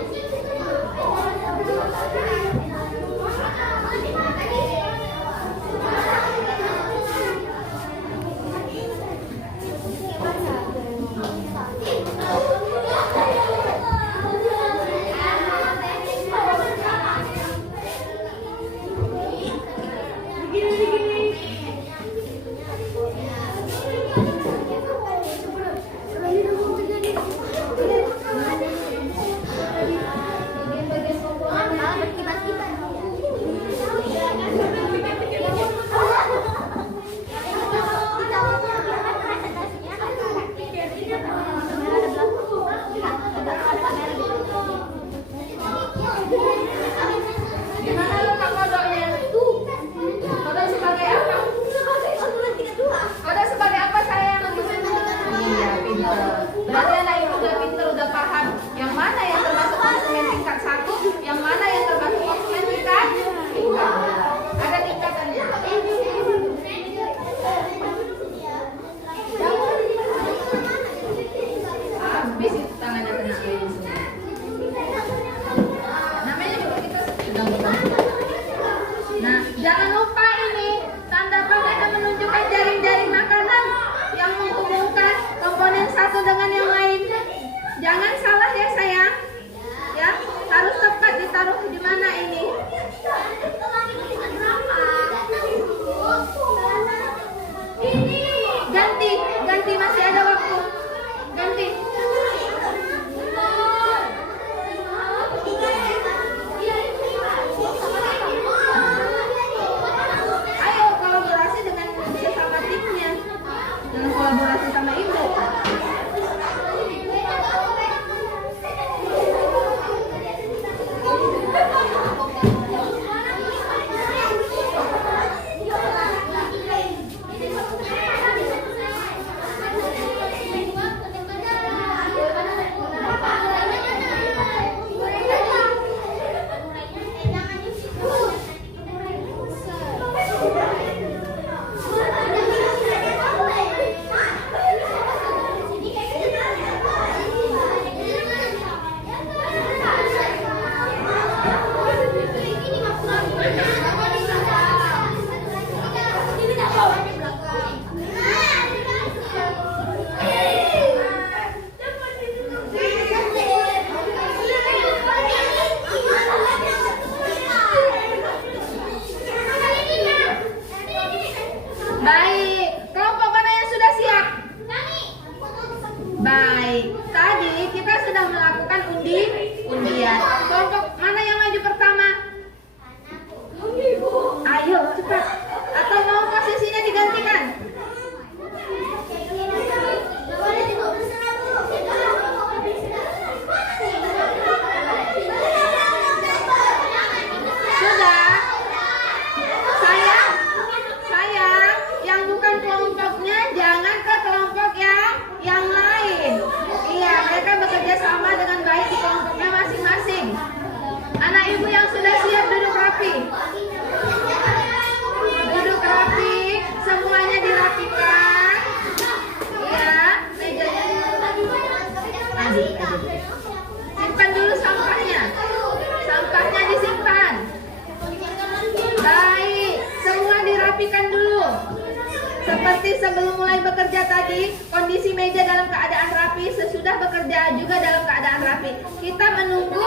tadi, kondisi meja dalam keadaan rapi, sesudah bekerja juga dalam keadaan rapi. Kita menunggu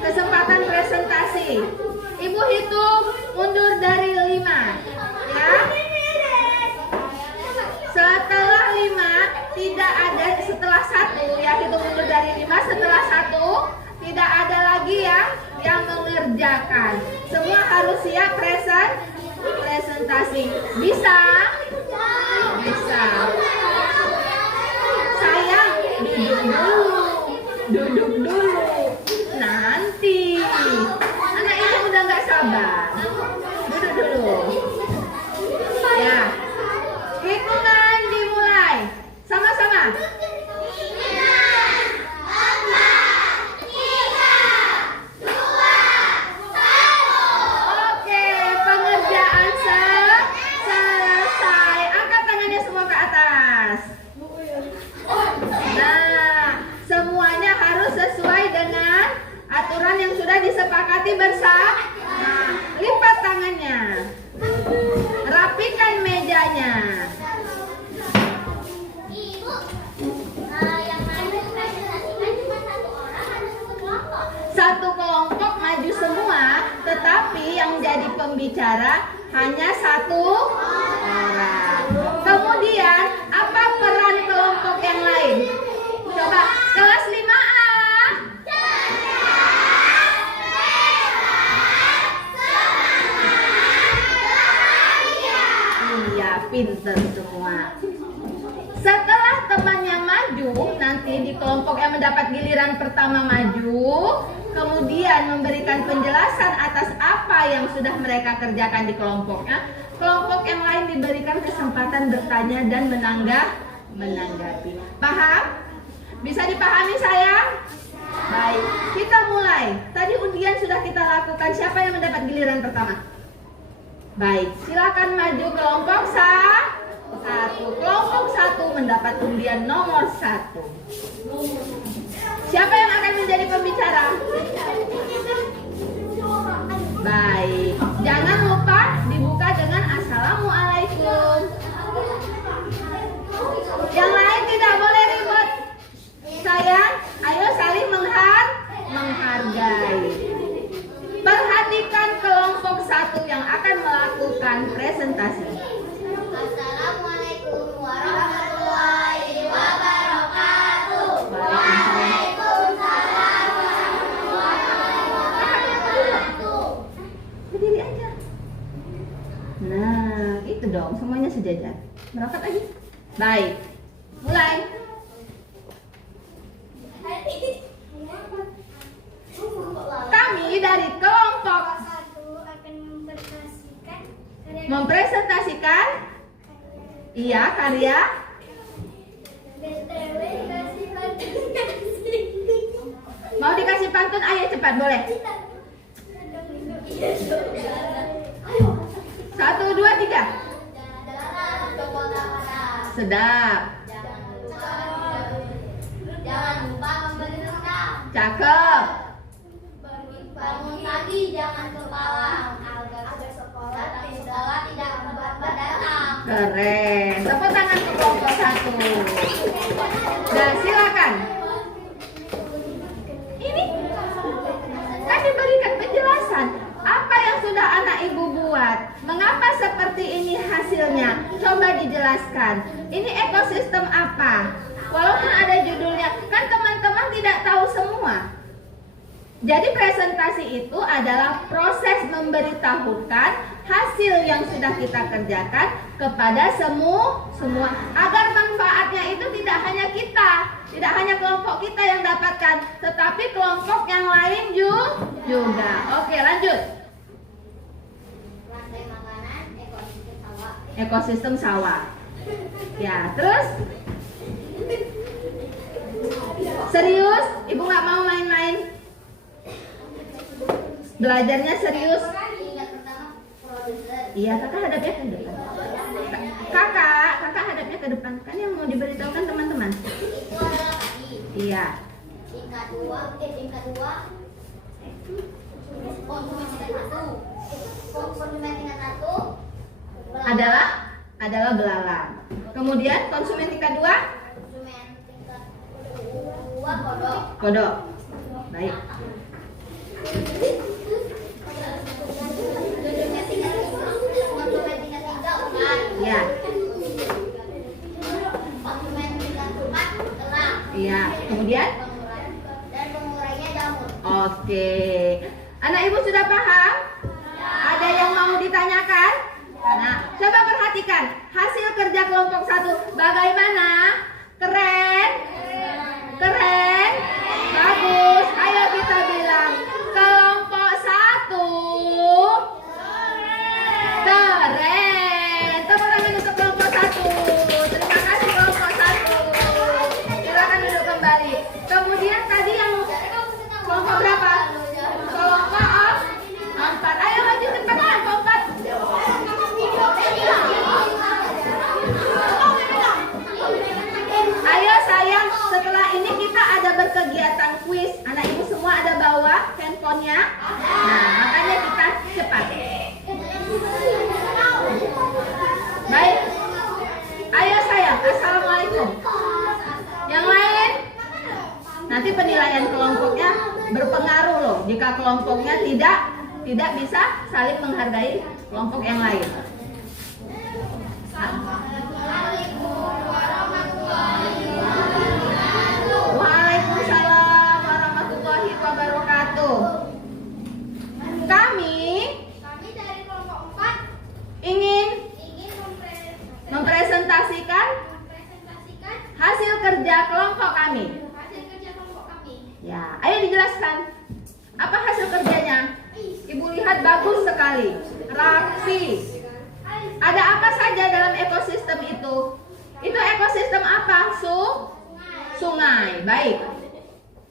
kesempatan presentasi. Ibu hitung mundur dari 5, ya. Setelah 5 tidak ada, setelah 1 ya, hitung mundur dari 5, setelah 1 tidak ada lagi yang mengerjakan. Semua harus siap presentasi. Bisa? Bisa. Sayang, duduk dulu. Nanti. Anak ini udah nggak sabar. Duduk dulu. Ya. Hitungan dimulai. Sama-sama. Oke, pengerjaan selesai. Angkat tangannya semua ke atas. Nah, semuanya harus sesuai dengan aturan yang sudah disepakati bersama. Nah, lipat tangannya. Rapikan mejanya. Satu kelompok maju semua, tetapi yang jadi pembicara hanya 1 orang. Kemudian, apa peran kelompok yang lain? Coba, kelas 5A. Iya, pinter semua. Setelah temannya maju, nanti di kelompok yang mendapat giliran pertama maju, kemudian memberikan penjelasan atas apa yang sudah mereka kerjakan di kelompoknya. Kelompok yang lain diberikan kesempatan bertanya dan menanggapi. Paham? Bisa dipahami sayang? Baik, kita mulai. Tadi undian sudah kita lakukan. Siapa yang mendapat giliran pertama? Baik, silakan maju kelompok 1. Kelompok 1 mendapat undian nomor 1. Siapa yang akan menjadi pembicara? Baik, jangan lupa dibuka dengan assalamualaikum. Yang lain tidak boleh ribut. Sayang, ayo saling menghargai. Perhatikan kelompok 1 yang akan melakukan presentasi. Assalamualaikum warahmatullahi wabarakatuh. Waalaikumsalam warahmatullahi wabarakatuh. Berdiri aja. Nah, itu dong, semuanya sejajar. Merapat lagi. Baik. Mulai. Kami dari kelompok 1 akan mempresentasikan karya. BTW kasih pantun. Mau dikasih pantun? Ayo cepat, boleh. 1, 2, 3. Sedap. Jangan lupa membeli rendang. Cakep. Bangun pagi jangan kepalang. Agar sekolah tidak terlambat datang. Keren. Tepuk tangan ke kelompok 1. Dan silakan. Ini kan diberikan penjelasan apa yang sudah anak ibu buat. Mengapa seperti ini hasilnya? Coba dijelaskan. Ini ekosistem apa? Walaupun ada judulnya, kan teman-teman tidak tahu semua. Jadi presentasi itu adalah proses memberitahukan hasil yang sudah kita kerjakan kepada semua agar manfaatnya itu tidak hanya kita, tidak hanya kelompok kita yang dapatkan, tetapi kelompok yang lain juga. Oke, lanjut. Rantai makanan Ekosistem sawah. Ya, terus serius? Ibu nggak mau main-main. Belajarnya serius. Iya, kakak hadapnya ke depan. Kakak hadapnya ke depan. Kan yang mau diberitahukan teman-teman. Iya. Tingkat 2. Konsumen tingkat 1 Adalah belalang. Kemudian konsumen tingkat 2? Konsumen tingkat 2 kodok. Kodok. Baik. Konsumen tingkat 3 ulat. Ya. Konsumen tingkat 4 elang. Iya. Kemudian? Dan pengurainya jamur. Oke. Anak ibu sudah paham? Ada yang mau ditanyakan? Nah, coba perhatikan hasil kerja kelompok 1 bagaimana? Keren? Keren? Bagus. Ayo kita bilang kelompok 1 keren. Tepuk tangan untuk kelompok 1. Terima kasih kelompok 1. Silakan duduk kembali. Kemudian tadi yang kelompok berapa? Kelompok 4. Ayo maju cepat kelompok 4. Ayo sayang, setelah ini kita ada berkegiatan kuis. Anak ibu semua ada bawa handphonenya. Nah, makanya kita cepat. Baik. Ayo sayang, assalamualaikum. Yang lain? Nanti penilaian kelompoknya berpengaruh loh. Jika kelompoknya tidak bisa saling menghargai kelompok yang lain. Waalaikumsalam warahmatullahi wabarakatuh. Kami dari kelompok 4 ingin ingin mempresentasikan mempresentasikan hasil kerja kelompok kami. hasil kerja kelompok kami. Ya, ayo dijelaskan. Apa hasil kerjanya? Ibu lihat bagus sekali, rapi. Ada apa saja dalam ekosistem itu? Itu ekosistem apa? Sungai. Baik.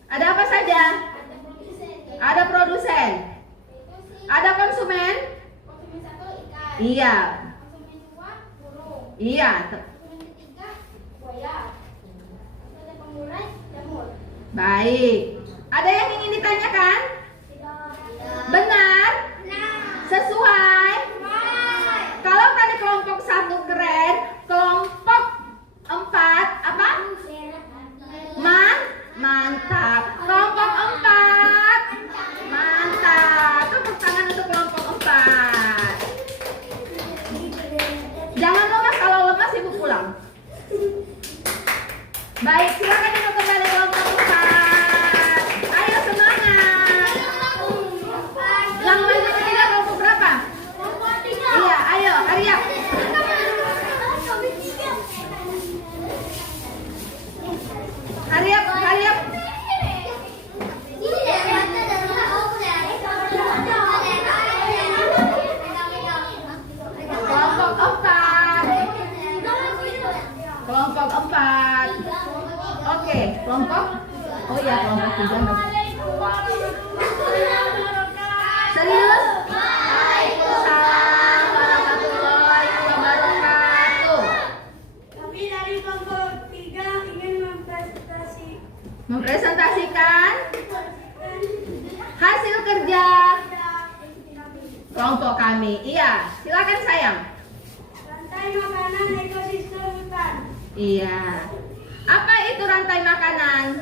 Ada apa saja? Ada produsen. Ada konsumen? Konsumen 1 ikan. Iya. Konsumen 2 burung. Iya. Konsumen ketiga buaya. Ada pengurai jamur. Baik. Ada yang ingin ditanyakan? Tidak. Benar? Nah. Sesuai? Kalau tadi kelompok 1 keren, kelompok 4 apa? Mantap. Kelompok 4 mantap. Tepuk tangan untuk kelompok 4. Jangan lemas, kalau lemas ibu pulang. Baik, silakan duduk kembali kelompok 4. Ayo semangat. Yang maju ketiga kelompok berapa? Iya, ayo, hurry up. Hurry up, hurry up. Kelompok 4. Kelompok 4. Oke, kelompok. Oh ya, kelompok 3. Serius? Waalaikumsalam warahmatullahi wabarakatuh. Kami dari kelompok 3 ingin Mempresentasikan hasil kerja kelompok kami. Iya, silakan sayang. rantai makanan ekosistem hutan. Iya. Apa itu rantai makanan?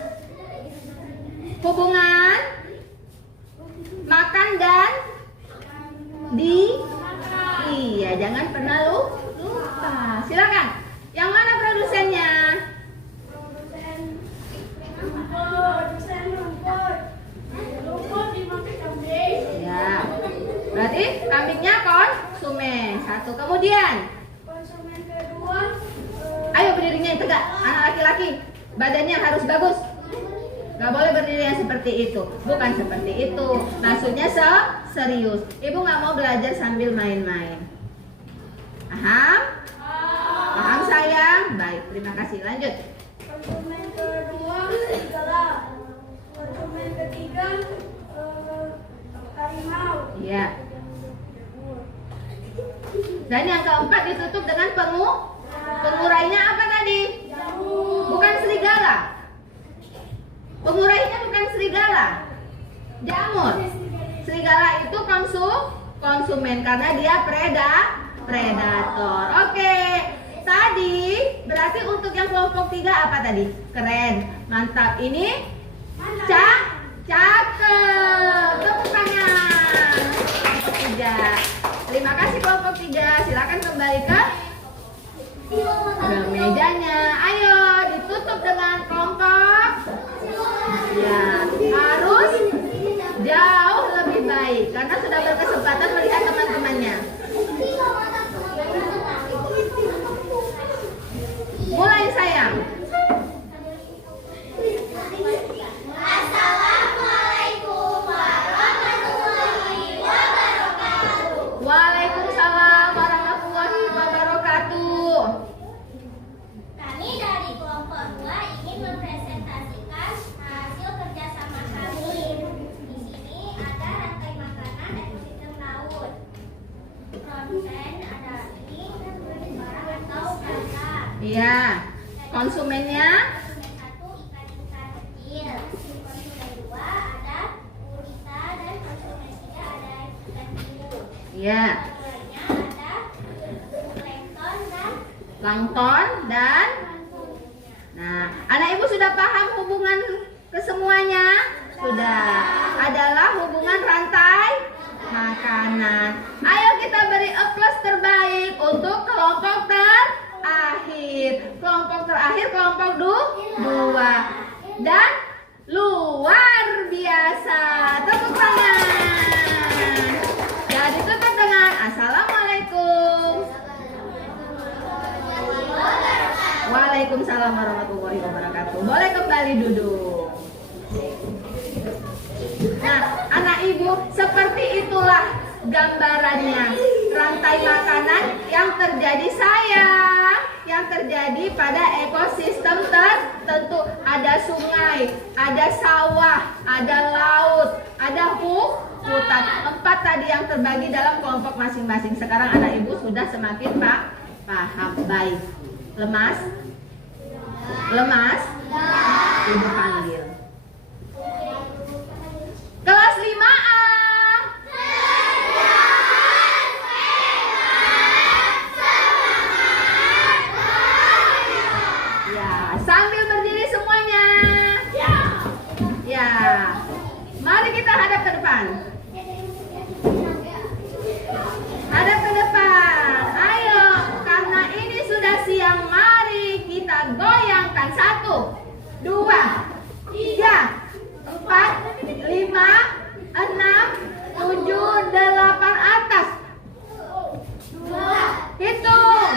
Hubungan makan dan iya, jangan pernah lupa. Silakan. Yang mana produsennya? Produsen rumput. Rumput dimakan kambing. Ya. Berarti kambingnya konsumen. 1. Kemudian, Konsumen kedua ayo berdirinya yang tegak. Anak laki-laki, badannya harus bagus. Gak boleh berdiri yang seperti itu. Bukan seperti itu. Maksudnya serius. Ibu gak mau belajar sambil main-main. Paham? Paham sayang? Baik, terima kasih. Lanjut. konsumen kedua serigala. Konsumen ketiga harimau. Iya. Dan yang keempat ditutup dengan pengurainya apa tadi? Bukan serigala. Pengurainya bukan serigala. Jamur. Serigala itu konsumen karena dia predator. Oke. Tadi berarti untuk yang kelompok 3 apa tadi? Keren, mantap. Ini cakep. Tepuk tangan. Kelompok 3. Terima kasih kelompok 3. Silakan kembali ke mejanya. Ayo ditutup dengan kelompok. Ya, harus jauh lebih baik karena sudah berkesempatan melihat teman-temannya. Mulai sayang. Assalamualaikum warahmatullahi wabarakatuh. Waalaikumsalam warahmatullahi wabarakatuh. Kami dari kelompok 2 ingin mempresentasikan hasil kerjasama kami. Di sini ada rantai makanan ekosistem laut. Produsen ada ini barang atau kata. Iya. Konsumennya Konsumen 1 ikan-ikan kecil. Konsumen 2 ada gurita dan konsumen 3 ada ikan hiu. iya. Lainnya ada plankton dan Plankton dan nah, anak ibu sudah paham hubungan kesemuanya? Sudah. Adalah hubungan rantai makanan. Ayo kita beri applause terbaik untuk kelompok terakhir. Kelompok terakhir kelompok 2. Dan luar biasa. Tepuk tangan. Jadi tutup dengan assalamualaikum. Waalaikumsalam warahmatullahi wabarakatuh. Boleh kembali duduk. Nah, anak ibu, seperti itulah gambarannya rantai makanan yang terjadi sayang, yang terjadi pada ekosistem tertentu. Ada sungai, ada sawah, ada laut, ada hutan. 4 tadi yang terbagi dalam kelompok masing-masing. Sekarang anak ibu sudah semakin paham. Baik. Lemas? Lemas? Ibu panggil. Kelas 5A. Ya, sambil berdiri semuanya. Ya. Mari kita hadap ke depan. Hadap ke depan. Ayo, karena ini sudah siang, mari kita goyangkan. 1, 2, 3, 4, 5, 6, 7, 8 atas. Hitung.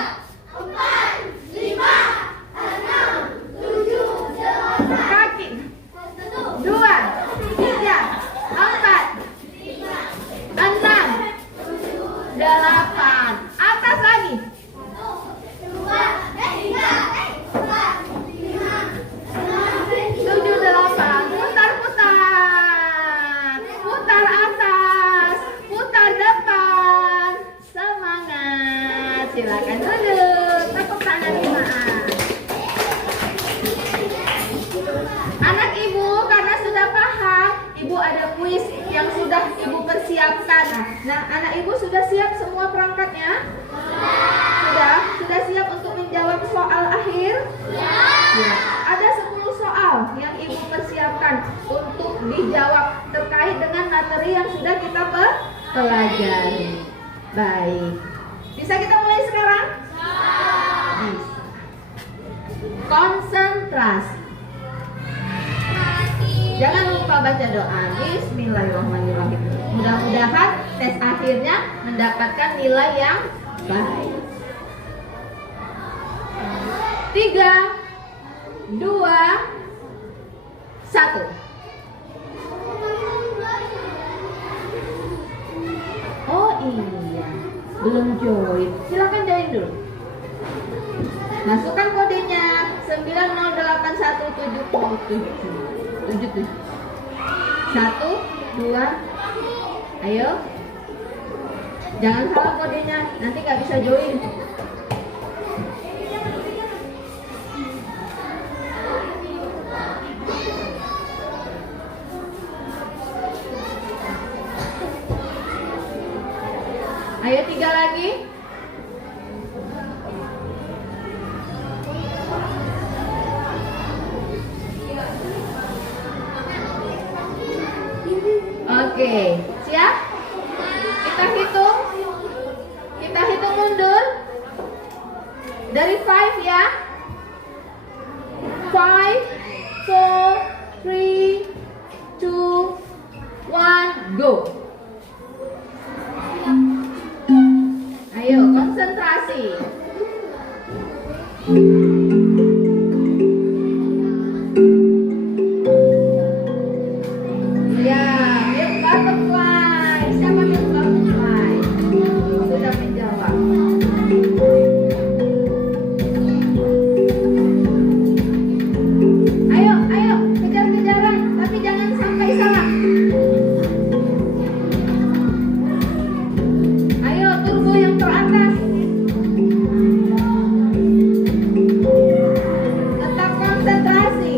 4, 5, 6, 7, 8. Kaki. 2, 3, 4, 6, 8. Atas lagi. 7, 8. Putar-putar. Putar atas. Putar depan. Semangat. Silakan duduk. Tepuk tangan 5A. Anak ibu, karena sudah paham, ibu ada kuis yang sudah ibu persiapkan. Nah, anak ibu sudah siap semua perangkatnya? Sudah siap untuk menjawab soal akhir? Ya. Ada 10 soal yang ibu persiapkan untuk dijawab terkait dengan materi yang sudah kita pelajari. Baik. Bisa kita mulai sekarang? Bisa. Konsentrasi. Jangan lupa baca doa. Bismillahirrahmanirrahim. Mudah-mudahan tes akhirnya mendapatkan nilai yang baik. 3, 2, 1. Oh iya, belum join. Silakan join dulu. Masukkan kodenya 908177. 1, 2. Ayo. Jangan salah kodenya, nanti nggak bisa join. Ayo 3 lagi. Oke, siap? Kita hitung. Kita hitung mundur. Dari 5 ya. 5, 4, 3, 2, 1, go. Ayo, konsentrasi. Ya, milk butterfly. Siapa milk butterfly? Sudah menjawab. Ayo, ayo, kejar-kejaran, tapi jangan sampai salah. Ayo, turbo yang teratas. Tetap konsentrasi.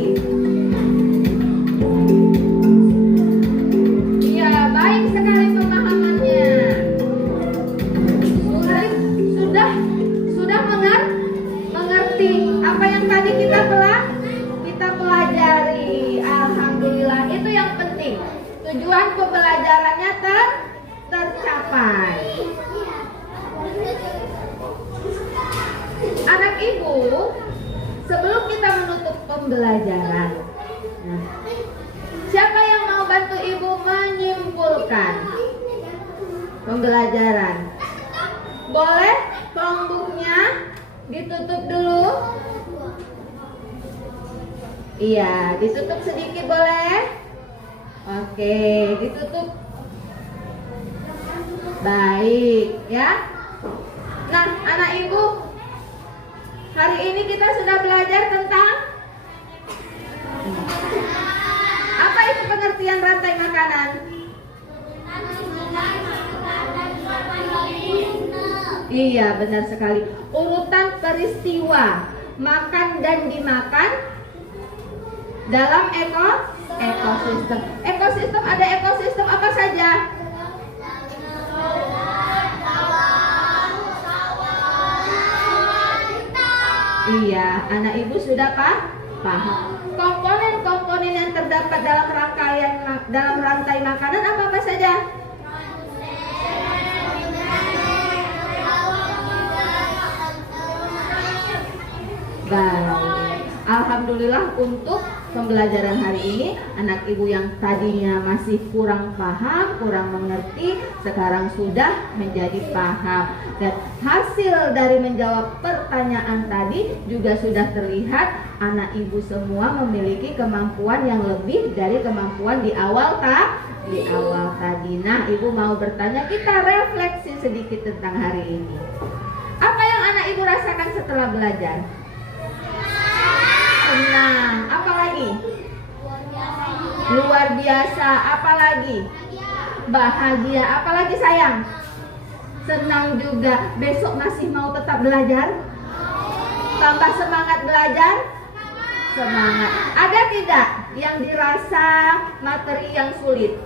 Iya, baik sekali pemahamannya. Sudah mengerti apa yang tadi kita pelajari. Alhamdulillah, itu yang penting. Tujuan pembelajarannya tercapai. Anak ibu, sebelum kita menutup pembelajaran, nah, siapa yang mau bantu ibu menyimpulkan pembelajaran? Boleh Chromebooknya ditutup dulu? Iya, ditutup sedikit boleh? Oke, ditutup. Baik, ya. Nah, anak ibu, hari ini kita sudah belajar tentang apa itu pengertian rantai makanan? Iya, benar sekali. Urutan peristiwa makan dan dimakan dalam ekosistem. Ekosistem, ada ekosistem apa saja? Iya, anak ibu sudah paham. Komponen-komponen yang terdapat dalam rantai makanan apa saja? Baik. Alhamdulillah untuk pembelajaran hari ini, anak ibu yang tadinya masih kurang paham, kurang mengerti, sekarang sudah menjadi paham. Dan hasil dari menjawab pertanyaan tadi juga sudah terlihat anak ibu semua memiliki kemampuan yang lebih dari kemampuan di awal tadi. Nah, ibu mau bertanya, kita refleksi sedikit tentang hari ini. Apa yang anak ibu rasakan setelah belajar? Senang. Apa lagi? Luar biasa. Apa lagi? Bahagia. Apa lagi sayang? Senang juga. Besok masih mau tetap belajar? Tambah semangat belajar? Semangat. Ada tidak yang dirasa materi yang sulit?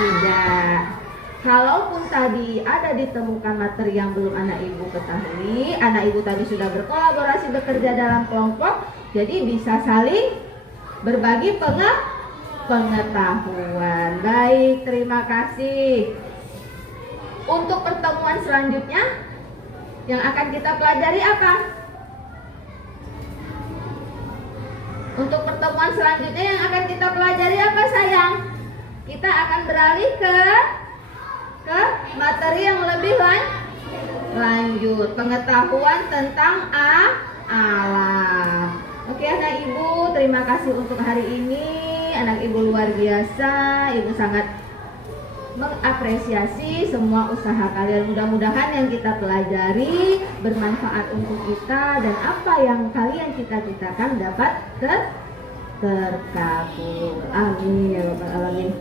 Tidak. Kalaupun tadi ada ditemukan materi yang belum anak ibu ketahui, anak ibu tadi sudah berkolaborasi bekerja dalam kelompok, jadi bisa saling berbagi pengetahuan. Baik, terima kasih. Untuk pertemuan selanjutnya yang akan kita pelajari apa? Untuk pertemuan selanjutnya yang akan kita pelajari apa sayang? Kita akan beralih ke materi yang lebih lanjut, pengetahuan tentang alam. Oke anak ibu, terima kasih untuk hari ini. Anak ibu luar biasa, ibu sangat mengapresiasi semua usaha kalian. Mudah-mudahan yang kita pelajari bermanfaat untuk kita, dan apa yang kalian cita-citakan dapat terkabul. Amin ya rabbal alamin.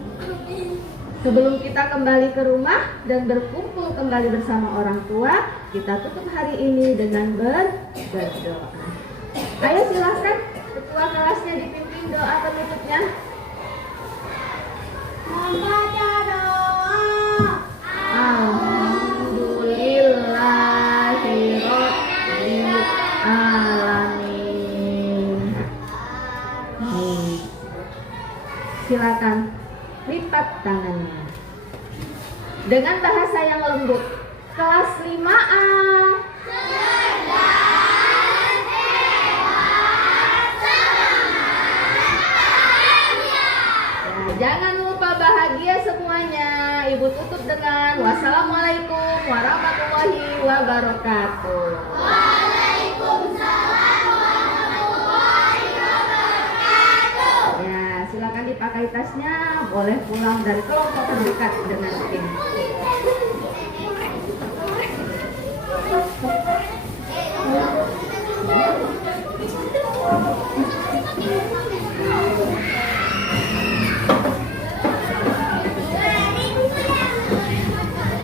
Sebelum kita kembali ke rumah dan berkumpul kembali bersama orang tua, kita tutup hari ini dengan berdoa. Ayo silakan ketua kelasnya dipimpin doa penutupnya. Membaca doa. Alhamdulillahirobbil alamin. Silakan lipat angkat tangannya. Dengan bahasa yang lembut. Kelas 5A. Nah, jangan lupa bahagia semuanya. Ibu tutup dengan wassalamualaikum warahmatullahi wabarakatuh. Ya, silakan dipakai tasnya. Boleh pulang dari kelompok terdekat dengan tim.